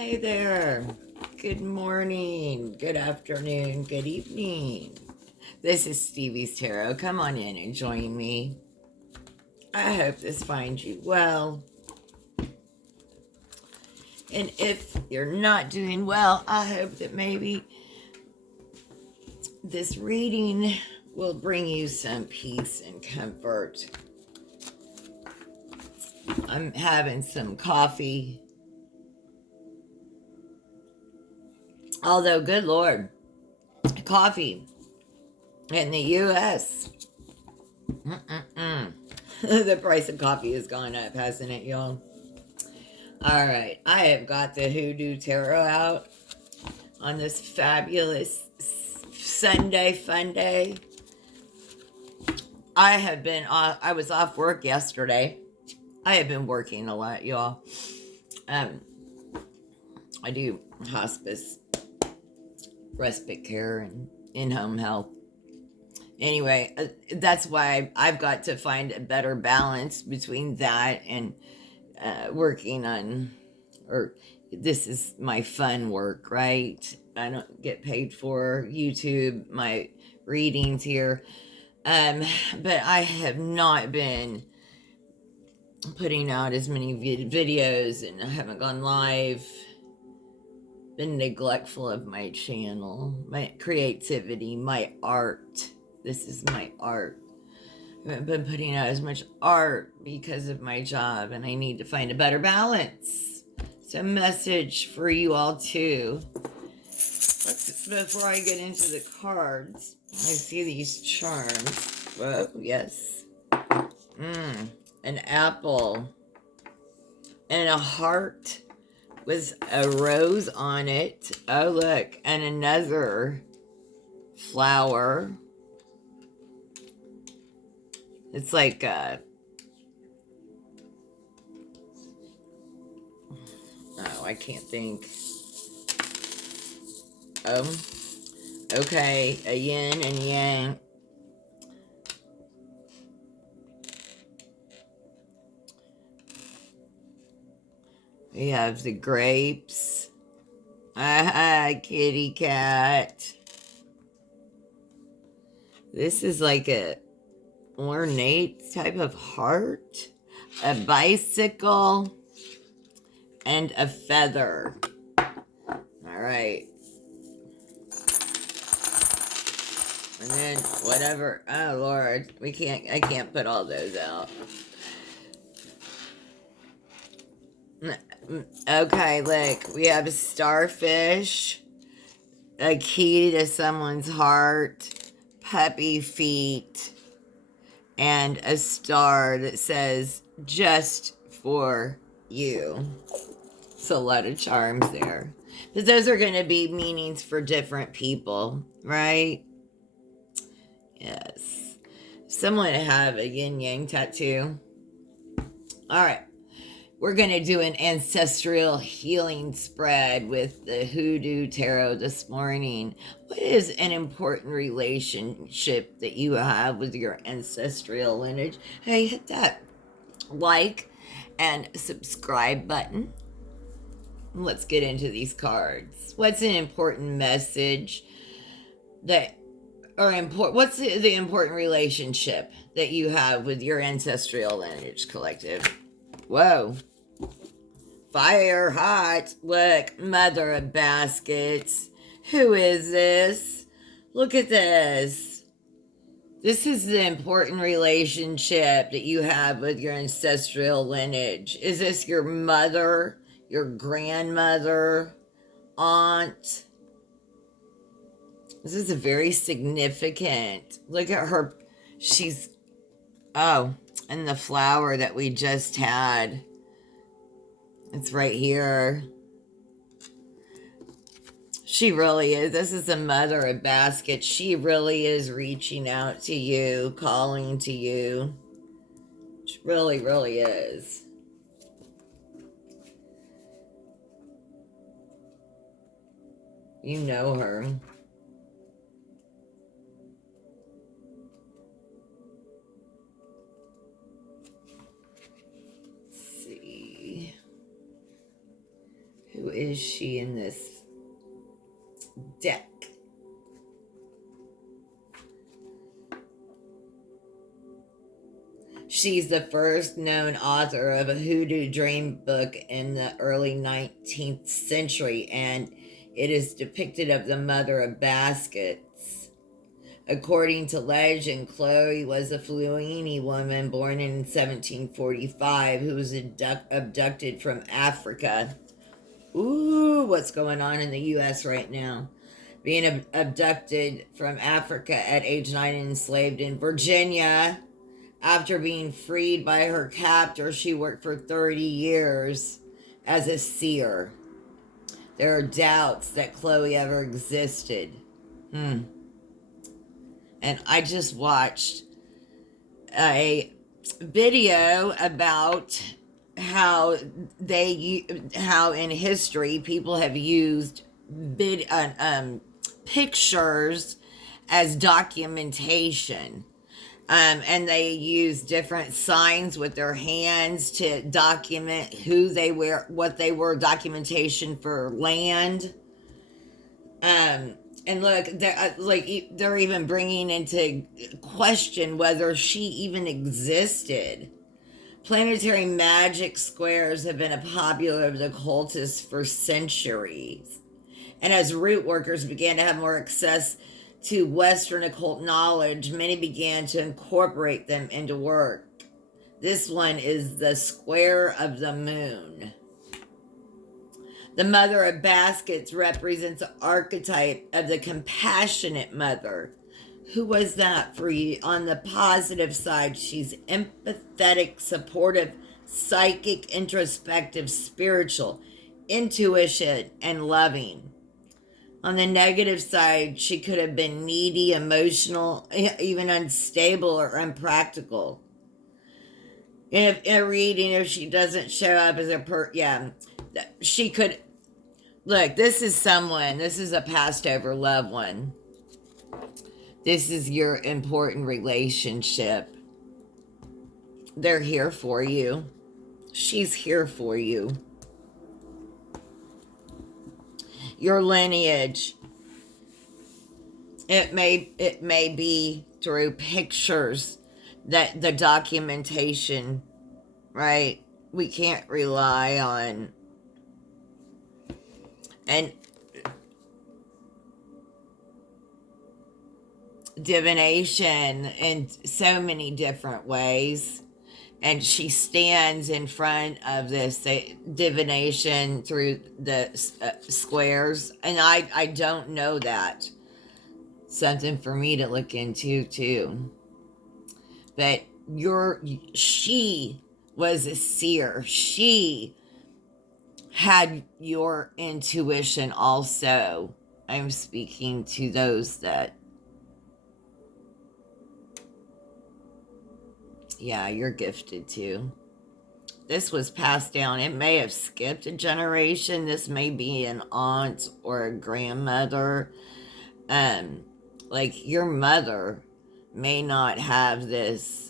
Hey there. Good morning, good afternoon, good evening. This is Stevie's Tarot. Come on in and join me. I hope this finds you well. And if you're not doing well, I hope that maybe this reading will bring you some peace and comfort. I'm having some coffee. Although, good Lord, coffee in the U.S. The price of coffee has gone up, hasn't it, y'all? All right, I have got the Hoodoo Tarot out on this fabulous Sunday fun day. I was off work yesterday. I have been working a lot, y'all. I do hospice, respite care, and in-home health. Anyway, that's why I've got to find a better balance between that and working on, or this is my fun work, right? I don't get paid for YouTube, my readings here. But I have not been putting out as many videos, and I haven't gone live. Been neglectful of my channel, my creativity, my art. This is my art. I haven't been putting out as much art because of my job, and I need to find a better balance. It's a message for you all too. Before I get into the cards, I see these charms. Oh, yes. An apple and a heart with a rose on it. Oh, look, and another flower. It's like oh, I can't think. Oh, okay, a yin and yang. We have the grapes. Kitty cat. This is like a ornate type of heart, a bicycle, and a feather. All right. And then whatever. Oh Lord, I can't put all those out. Okay, look, we have a starfish, a key to someone's heart, puppy feet, and a star that says, just for you. It's a lot of charms there. Because those are going to be meanings for different people, right? Yes. Someone have a yin-yang tattoo. All right. We're going to do an ancestral healing spread with the Hoodoo Tarot this morning. What is an important relationship that you have with your ancestral lineage? Hey, hit that like and subscribe button. Let's get into these cards. What's an important message what's the important relationship that you have with your ancestral lineage collective? Whoa. Fire hot. Look, mother of baskets. Who is this? Look at this. This is the important relationship that you have with your ancestral lineage. Is this your mother, your grandmother, aunt? This is a very significant. Look at her. And the flower that we just had. It's right here. She really is. This is the mother of baskets. She really is reaching out to you, calling to you. She really, really is. You know her. Who is she in this deck? She's the first known author of a hoodoo dream book in the early 19th century, and it is depicted of the mother of baskets. According to legend, Chloe was a Fuini woman born in 1745 who was abducted from Africa. Ooh, what's going on in the U.S. right now? Being abducted from Africa at age 9 and enslaved in Virginia. After being freed by her captor, she worked for 30 years as a seer. There are doubts that Chloe ever existed. And I just watched a video about how how in history people have used pictures as documentation. And they use different signs with their hands to document who they were, what they were, documentation for land. And look, they're even bringing into question whether she even existed. Planetary magic squares have been a popular of the occultists for centuries. And as root workers began to have more access to Western occult knowledge, many began to incorporate them into work. This one is the square of the moon. The mother of baskets represents the archetype of the compassionate mother. Who was that for you? On the positive side, she's empathetic, supportive, psychic, introspective, spiritual, intuition, and loving. On the negative side, she could have been needy, emotional, even unstable or unpractical. In a reading, if she doesn't show up as she could. Look, this is a passed over loved one. This is your important relationship. They're here for you. She's here for you. Your lineage. It may be through pictures, that the documentation, right? We can't rely on, and divination in so many different ways. And she stands in front of this divination through the squares. And I don't know that. Something for me to look into too. But she was a seer. She had your intuition also. I'm speaking to those that, yeah, you're gifted too. This was passed down. It may have skipped a generation. This may be an aunt or a grandmother. Like your mother may not have this.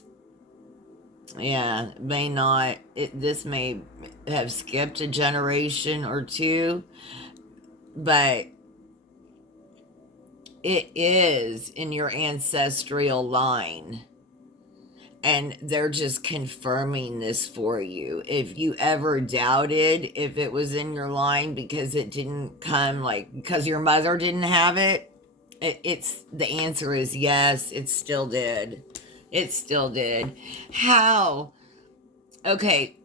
Yeah, may not. This may have skipped a generation or two, but it is in your ancestral line. And they're just confirming this for you. If you ever doubted if it was in your line because it didn't come, like, because your mother didn't have it, it's the answer is yes, it still did. It still did. How? Okay.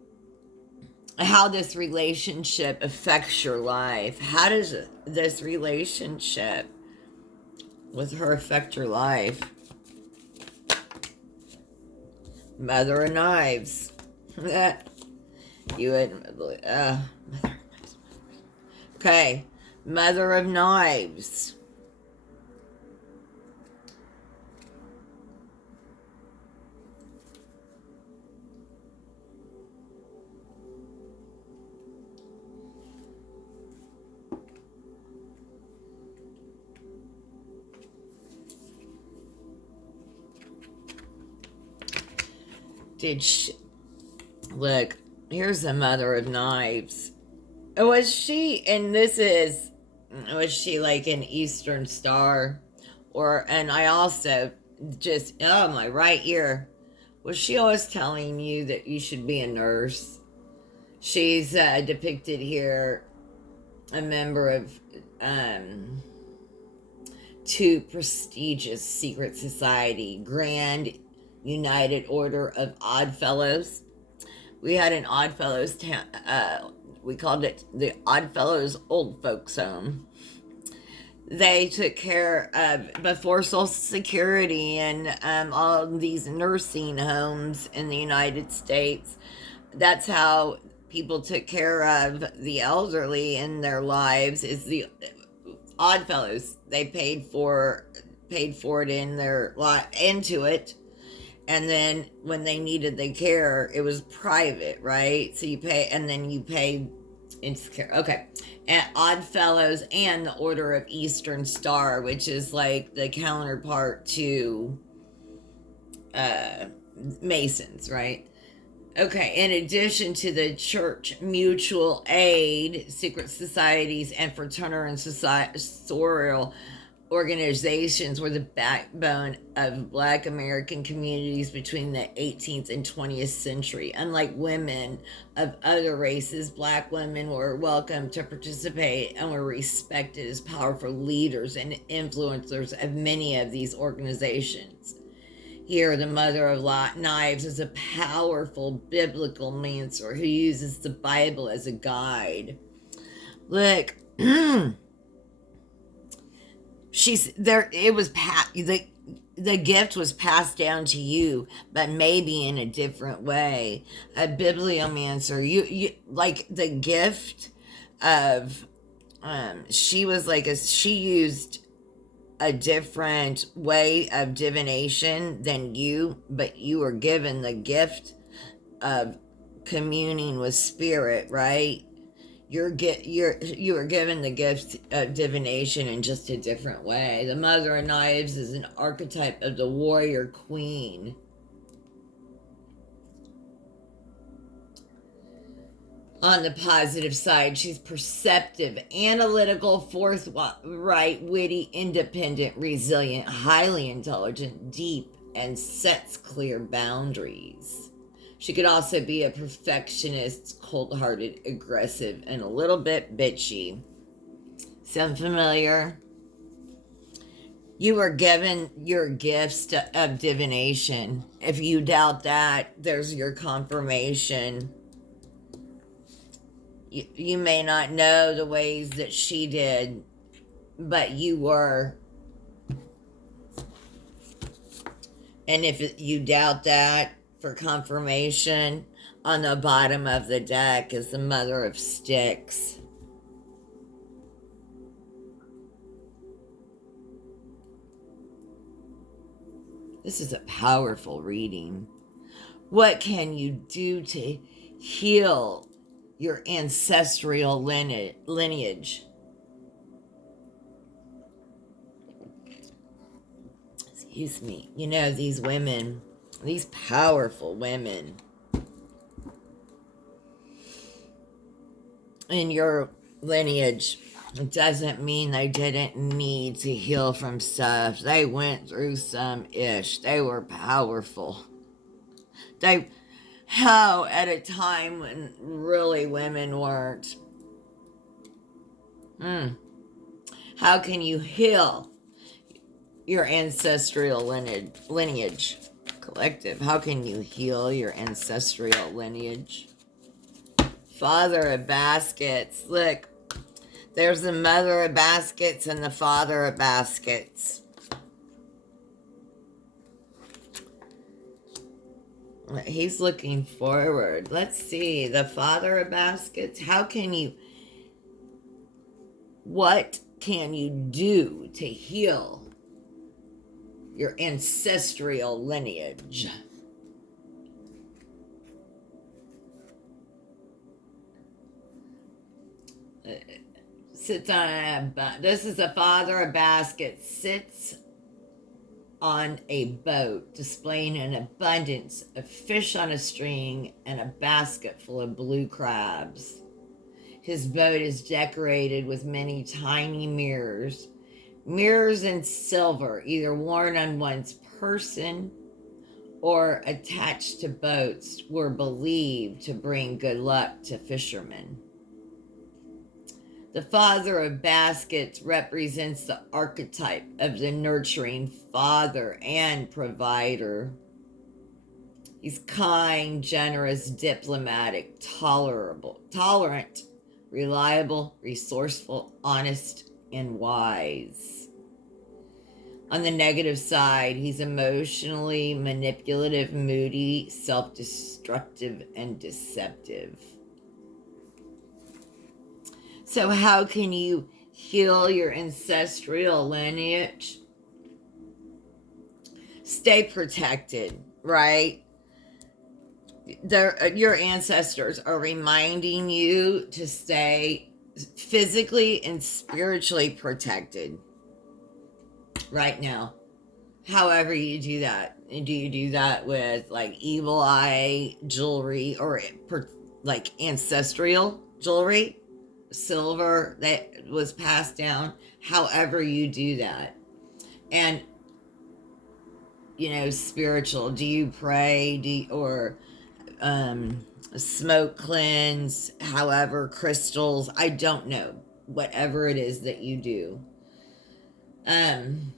How this relationship affects your life. How does this relationship with her affect your life? Mother of Knives. You wouldn't believe. Okay. Mother of Knives. Look, here's the Mother of Knives. Was she like an Eastern Star? And I also just, oh, my right ear. Was she always telling you that you should be a nurse? She's depicted here, a member of um, two prestigious secret society, Grand United Order of Oddfellows. We had an Oddfellows town. We called it the Oddfellows Old Folks Home. They took care of, before Social Security and all these nursing homes in the United States. That's how people took care of the elderly in their lives. Is the Oddfellows? They paid for it in their into it, and then when they needed the care, it was private, right? So you pay, and then you pay into care. Okay, and Oddfellows and the Order of Eastern Star, which is like the counterpart to uh, Masons, right? Okay, in addition to the church, mutual aid, secret societies, and fraternal and sorority organizations were the backbone of Black American communities between the 18th and 20th century. Unlike women of other races, Black women were welcome to participate and were respected as powerful leaders and influencers of many of these organizations. Here, the Mother of Knives is a powerful biblical mentor who uses the Bible as a guide. Look, she's there. It was the gift was passed down to you, but maybe in a different way. A bibliomancer, you like the gift of. She was like she used a different way of divination than you, but you were given the gift of communing with spirit, right? You were given the gift of divination in just a different way. The Mother of Knives is an archetype of the warrior queen. On the positive side, she's perceptive, analytical, forthright, witty, independent, resilient, highly intelligent, deep, and sets clear boundaries. She could also be a perfectionist, cold-hearted, aggressive, and a little bit bitchy. Sound familiar? You are given your gifts of divination. If you doubt that, there's your confirmation. You may not know the ways that she did, but you were. And if you doubt that, for confirmation, on the bottom of the deck is the Mother of Sticks. This is a powerful reading. What can you do to heal your ancestral lineage? Excuse me. You know, these women, these powerful women in your lineage, it doesn't mean they didn't need to heal from stuff. They went through some ish. They were powerful. How at a time when really women weren't. How can you heal your ancestral lineage? Collective, how can you heal your ancestral lineage? Father of Baskets. Look, there's the Mother of Baskets and the Father of Baskets. He's looking forward. Let's see. The Father of Baskets. What can you do to heal your ancestral lineage? Sits on this is a Father of Baskets. Sits on a boat, displaying an abundance of fish on a string and a basket full of blue crabs. His boat is decorated with many tiny mirrors. Mirrors in silver, either worn on one's person or attached to boats, were believed to bring good luck to fishermen. The father of baskets represents the archetype of the nurturing father and provider. He's kind, generous, diplomatic, tolerant, reliable, resourceful, honest, and wise. On the negative side, he's emotionally manipulative, moody, self-destructive, and deceptive. So how can you heal your ancestral lineage? Stay protected, right? Your ancestors are reminding you to stay physically and spiritually protected right now. However you do that. Do you do that with like evil eye jewelry or like ancestral jewelry, silver that was passed down? However you do that. And spiritual, do you pray, or smoke cleanse, however, crystals, I don't know, whatever it is that you do, and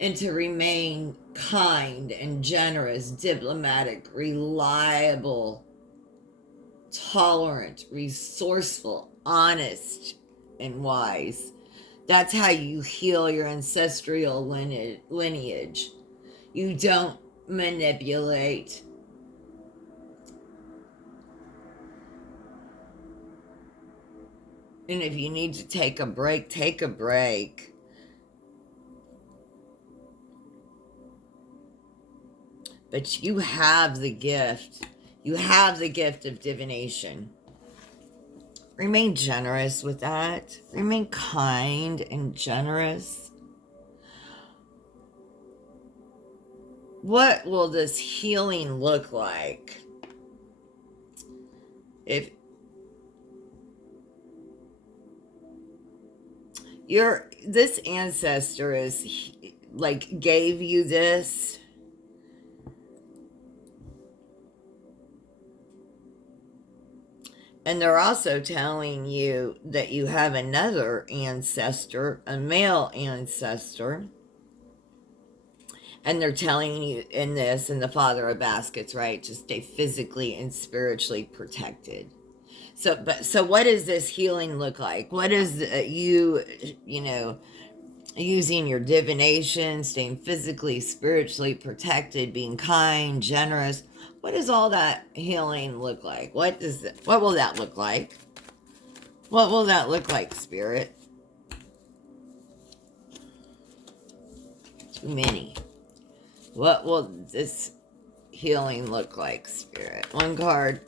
to remain kind and generous, diplomatic, reliable, tolerant, resourceful, honest, and wise. That's how you heal your ancestral lineage. You don't manipulate. And if you need to take a break, take a break. But you have the gift. You have the gift of divination. Remain generous with that. Remain kind and generous. What will this healing look like? If this ancestor is like gave you this, and they're also telling you that you have another ancestor, a male ancestor. And they're telling you in this, in the Father of Baskets, right, to stay physically and spiritually protected. So what does this healing look like? What is you using your divination, staying physically, spiritually protected, being kind, generous? What does all that healing look like? What will that look like? What will that look like, Spirit? Too many. What will this healing look like, Spirit? One card.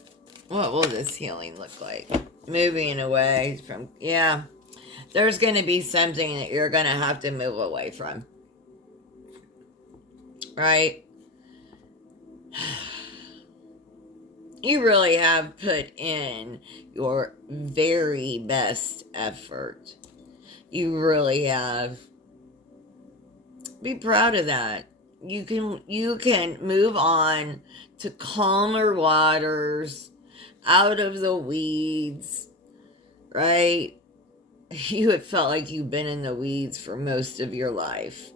What will this healing look like? Moving away from, there's going to be something that you're going to have to move away from. Right? You really have put in your very best effort. You really have. Be proud of that. You can move on to calmer waters, out of the weeds, right? You have felt like you've been in the weeds for most of your life,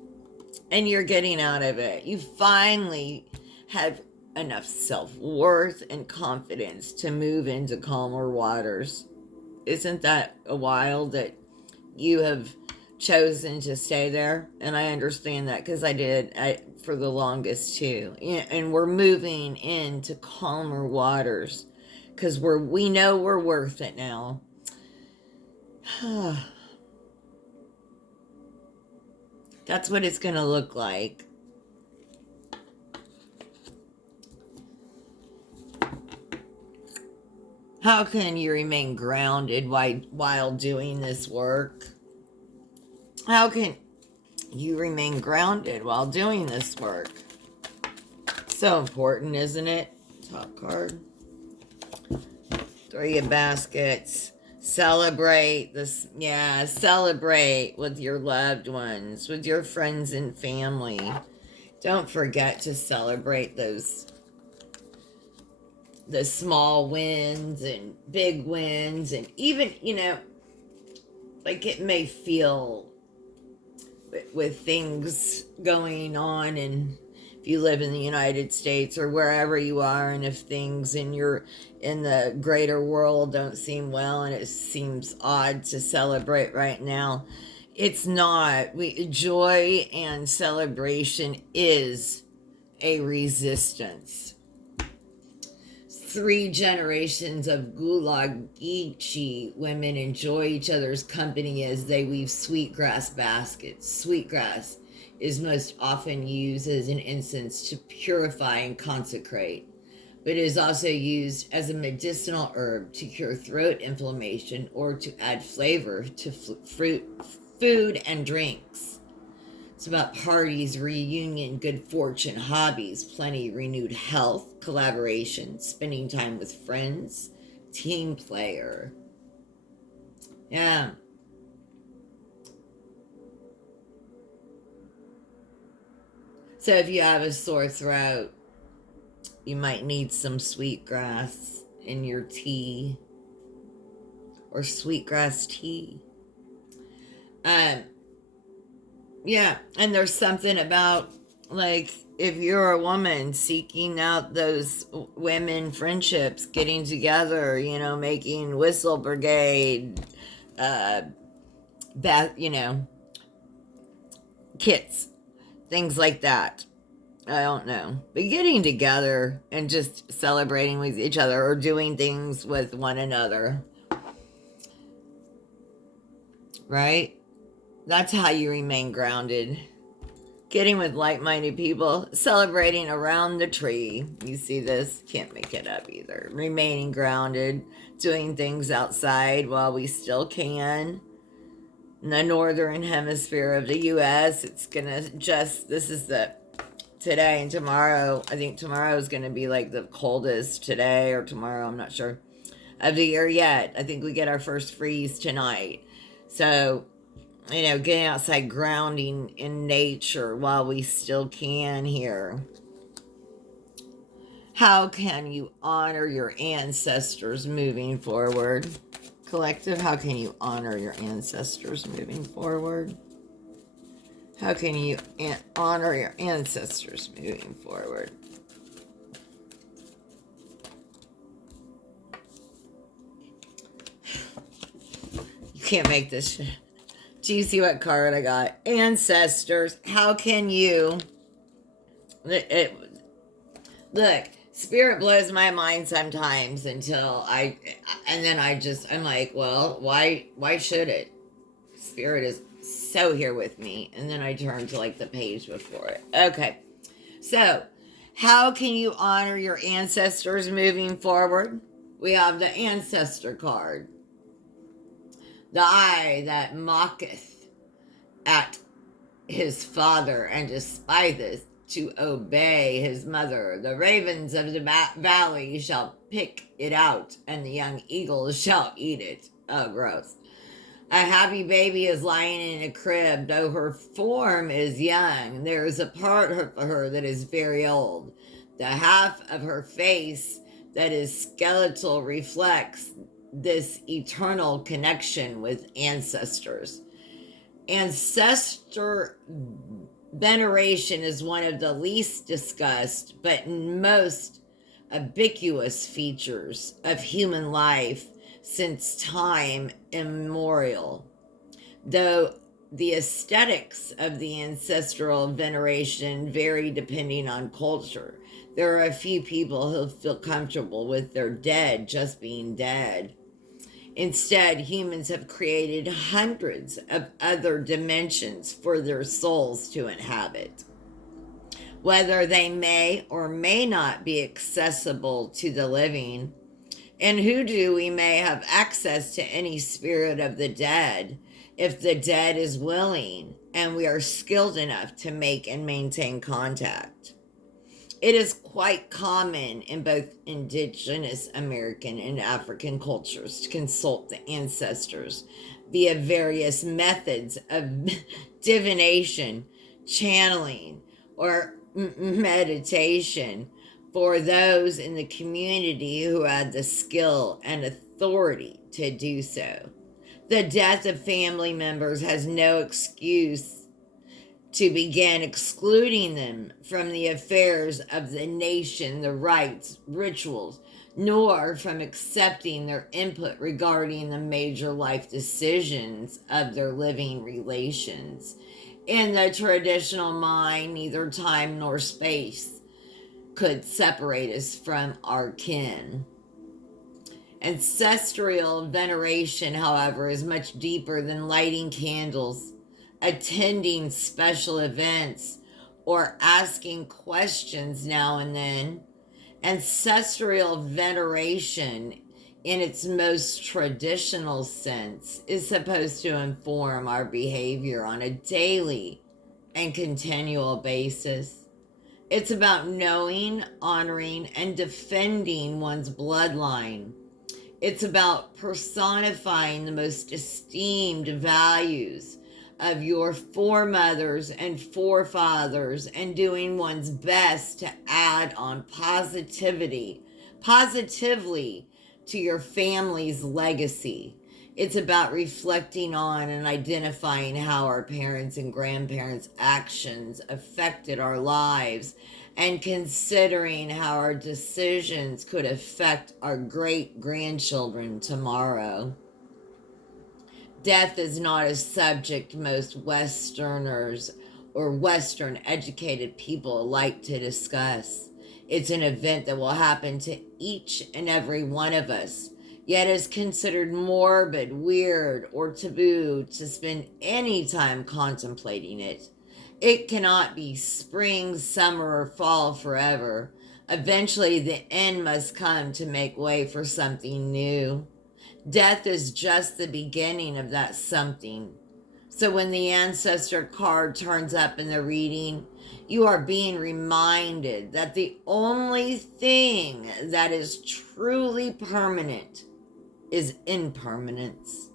and you're getting out of it. You finally have enough self-worth and confidence to move into calmer waters. Isn't that a while that you have chosen to stay there? And I understand that because I did for the longest too. And we're moving into calmer waters because we know we're worth it now. That's what it's going to look like. How can you remain grounded while doing this work? How can you remain grounded while doing this work? So important, isn't it? Top card. 3 of Baskets. Celebrate this, yeah, celebrate with your loved ones, with your friends and family. Don't forget to celebrate the small wins and big wins, and even, like it may feel with things going on, and if you live in the United States or wherever you are, and if things in the greater world don't seem well and it seems odd to celebrate right now, it's not. Joy and celebration is a resistance. 3 generations of Gulag Geechee women enjoy each other's company as they weave sweetgrass baskets. Sweetgrass is most often used as an incense to purify and consecrate, but it is also used as a medicinal herb to cure throat inflammation or to add flavor to fruit, food, and drinks. It's about parties, reunion, good fortune, hobbies, plenty, renewed health, collaboration, spending time with friends, team player. Yeah. So if you have a sore throat, you might need some sweetgrass in your tea or sweetgrass tea. Yeah, and there's something about, like, if you're a woman seeking out those women friendships, getting together, making whistle brigade, uh, kits, things like that. I don't know. But getting together and just celebrating with each other or doing things with one another, right? That's how you remain grounded. Getting with like-minded people, celebrating around the tree. You see this? Can't make it up either. Remaining grounded, doing things outside while we still can. In the northern hemisphere of the U.S., it's gonna this is today and tomorrow. I think tomorrow is gonna be like the coldest today or tomorrow, I'm not sure, of the year yet. I think we get our first freeze tonight. So, getting outside, grounding in nature while we still can here. How can you honor your ancestors moving forward? Collective, how can you honor your ancestors moving forward? How can you honor your ancestors moving forward? You can't make this shit. Do you see what card I got? Ancestors. How can you... Look, spirit blows my mind sometimes until and then I'm like, well, why should it? Spirit is so here with me. And then I turn to like the page before it. Okay. So, how can you honor your ancestors moving forward? We have the ancestor card. The eye that mocketh at his father and despiseth to obey his mother. The ravens of the valley shall pick it out, and the young eagles shall eat it. Oh, gross. A happy baby is lying in a crib, though her form is young. There is a part of her that is very old. The half of her face that is skeletal reflects this eternal connection with ancestors. Ancestor veneration is one of the least discussed but most ubiquitous features of human life since time immemorial. Though the aesthetics of the ancestral veneration vary depending on culture, there are a few people who feel comfortable with their dead just being dead. Instead, humans have created hundreds of other dimensions for their souls to inhabit. Whether they may or may not be accessible to the living, in hoodoo we may have access to any spirit of the dead if the dead is willing and we are skilled enough to make and maintain contact. It is quite common in both indigenous American and African cultures to consult the ancestors via various methods of divination, channeling, or meditation for those in the community who had the skill and authority to do so. The death of family members has no excuse to begin excluding them from the affairs of the nation, the rites, rituals, nor from accepting their input regarding the major life decisions of their living relations. In the traditional mind, neither time nor space could separate us from our kin. Ancestral veneration, however, is much deeper than lighting candles, attending special events, or asking questions now and then. Ancestral veneration, in its most traditional sense, is supposed to inform our behavior on a daily and continual basis. It's about knowing, honoring, and defending one's bloodline. It's about personifying the most esteemed values of your foremothers and forefathers and doing one's best to add on positively to your family's legacy. It's about reflecting on and identifying how our parents and grandparents' actions affected our lives and considering how our decisions could affect our great grandchildren tomorrow. Death is not a subject most Westerners or Western educated people like to discuss. It's an event that will happen to each and every one of us, yet is considered morbid, weird, or taboo to spend any time contemplating it. It cannot be spring, summer, or fall forever. Eventually, the end must come to make way for something new. Death is just the beginning of that something. So when the ancestor card turns up in the reading, you are being reminded that the only thing that is truly permanent is impermanence.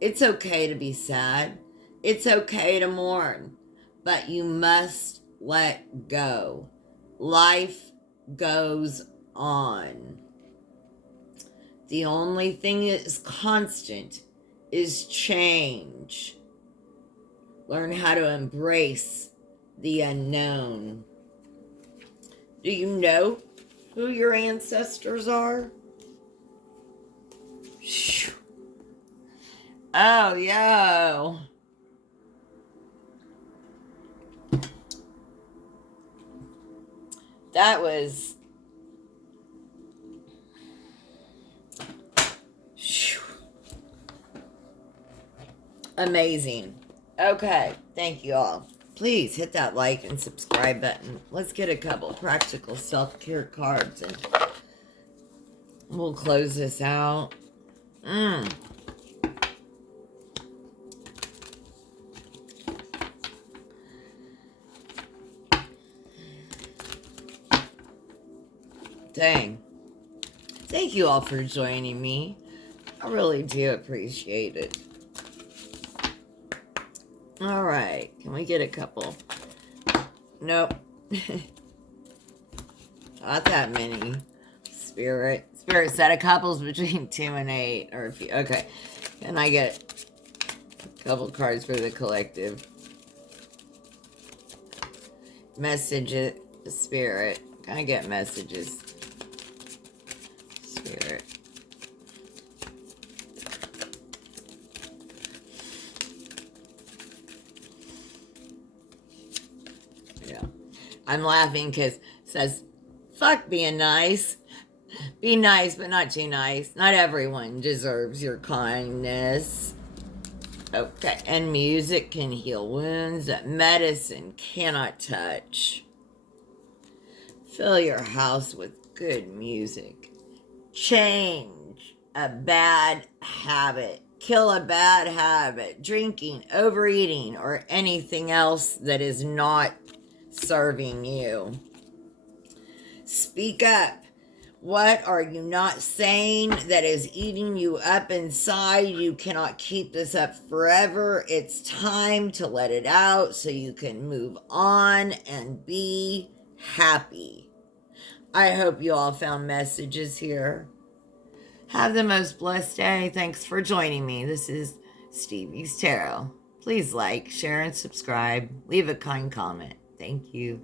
It's okay to be sad. It's okay to mourn. But you must let go. Life goes on. The only thing that is constant is change. Learn how to embrace the unknown. Do you know who your ancestors are? Oh, yo. That was amazing. Okay, thank you all. Please hit that like and subscribe button. Let's get a couple practical self-care cards and we'll close this out. Dang. Thank you all for joining me. I really do appreciate it. All right. Can we get a couple? Nope. Not that many. Spirit set of couples between 2 and 8. Or if you, okay. Can I get a couple cards for the collective? Messages. Spirit. Can I get messages? Spirit. Yeah. I'm laughing because it says, fuck being nice. Be nice, but not too nice. Not everyone deserves your kindness. Okay. And music can heal wounds that medicine cannot touch. Fill your house with good music. Change a bad habit. Kill a bad habit. Drinking, overeating, or anything else that is not serving you. Speak up. What are you not saying that is eating you up inside? You cannot keep this up forever. It's time to let it out so you can move on and be happy. I hope you all found messages here. Have the most blessed day. Thanks for joining me. This is Stevie's Tarot. Please like, share, and subscribe. Leave a kind comment. Thank you.